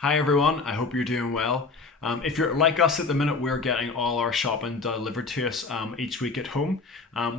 Hi everyone, I hope you're doing well. If you're like us at the minute, we're getting all our shopping delivered to us each week at home.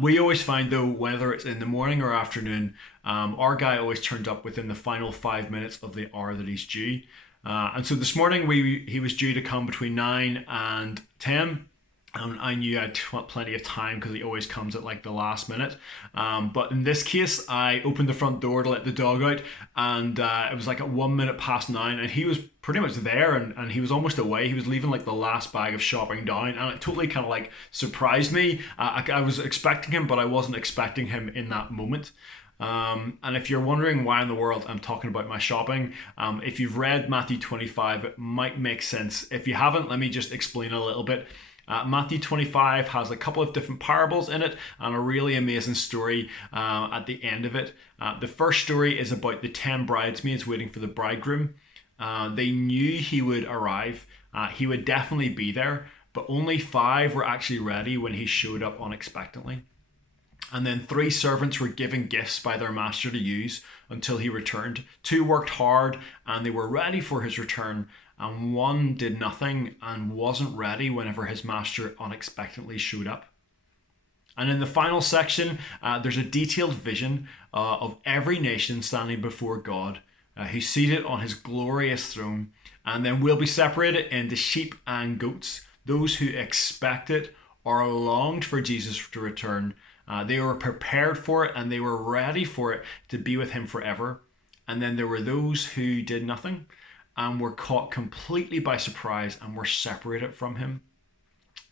We always find though, whether it's in the morning or afternoon, our guy always turns up within the final 5 minutes of the hour that he's due. And so this morning he was due to come between 9 and 10. I knew I had plenty of time because he always comes at like the last minute. But in this case, I opened the front door to let the dog out, and it was like at 1 minute past 9, and he was pretty much there, and he was almost away. He was leaving like the last bag of shopping down, and it totally kind of like surprised me. I was expecting him, but I wasn't expecting him in that moment. And if you're wondering why in the world I'm talking about my shopping, if you've read Matthew 25, it might make sense. If you haven't, let me just explain a little bit. Matthew 25 has a couple of different parables in it and a really amazing story at the end of it. The first story is about the 10 bridesmaids waiting for the bridegroom. They knew he would arrive, he would definitely be there, but only 5 were actually ready when he showed up unexpectedly. And then 3 servants were given gifts by their master to use until he returned. 2 worked hard and they were ready for his return, and 1 did nothing and wasn't ready whenever his master unexpectedly showed up. And in the final section, there's a detailed vision of every nation standing before God, who's seated on his glorious throne. And then we'll be separated into sheep and goats, those who expected or longed for Jesus to return. They were prepared for it and they were ready for it to be with him forever. And then there were those who did nothing and were caught completely by surprise and were separated from him.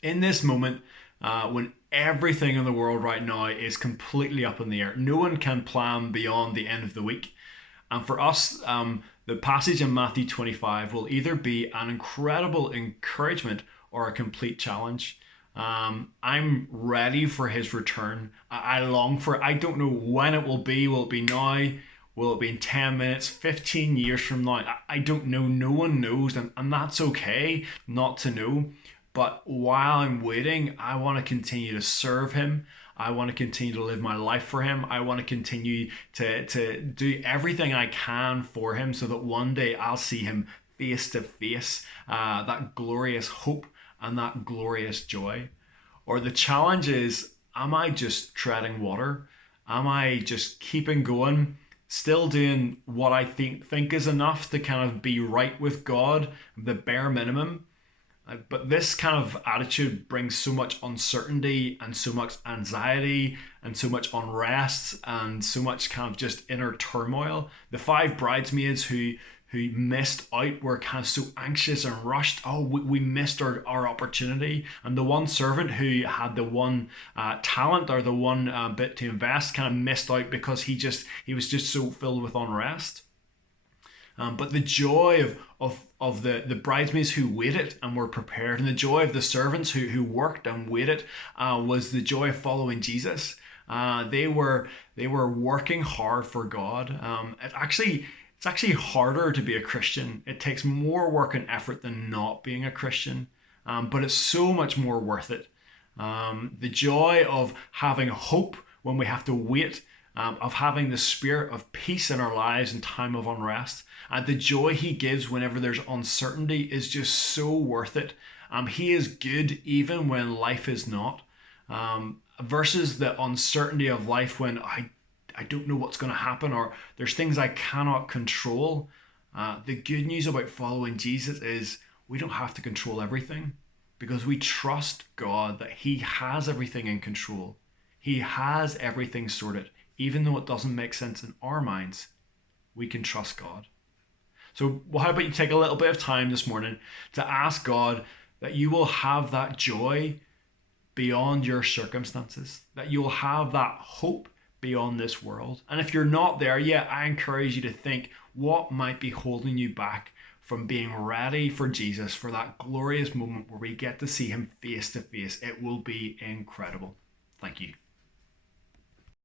In this moment, when everything in the world right now is completely up in the air, no one can plan beyond the end of the week. And for us, the passage in Matthew 25 will either be an incredible encouragement or a complete challenge. I'm ready for his return. I long for it. I don't know when it will be. Will it be now? Will it be in 10 minutes, 15 years from now? I don't know. No one knows. And that's okay not to know. But while I'm waiting, I want to continue to serve him. I want to continue to live my life for him. I want to continue to do everything I can for him so that one day I'll see him face to face. That glorious hope and that glorious joy. Or the challenge is, am I just treading water? Am I just keeping going, still doing what I think is enough to kind of be right with God, the bare minimum? But this kind of attitude brings so much uncertainty and so much anxiety and so much unrest and so much kind of just inner turmoil. The 5 bridesmaids who missed out were kind of so anxious and rushed. Oh, we missed our opportunity. And the one servant who had the one talent or the one bit to invest kind of missed out because he was just so filled with unrest. But the joy of the bridesmaids who waited and were prepared, and the joy of the servants who worked and waited, was the joy of following Jesus. They were working hard for God. It's actually harder to be a Christian. It takes more work and effort than not being a Christian, but it's so much more worth it. The joy of having hope when we have to wait, of having the spirit of peace in our lives in time of unrest. The joy he gives whenever there's uncertainty is just so worth it. He is good even when life is not. Versus the uncertainty of life when I don't know what's going to happen or there's things I cannot control. The good news about following Jesus is we don't have to control everything because we trust God that he has everything in control. He has everything sorted. Even though it doesn't make sense in our minds, we can trust God. So how about you take a little bit of time this morning to ask God that you will have that joy beyond your circumstances, that you'll have that hope beyond this world. And if you're not there yet, I encourage you to think what might be holding you back from being ready for Jesus, for that glorious moment where we get to see him face to face. It will be incredible. Thank you.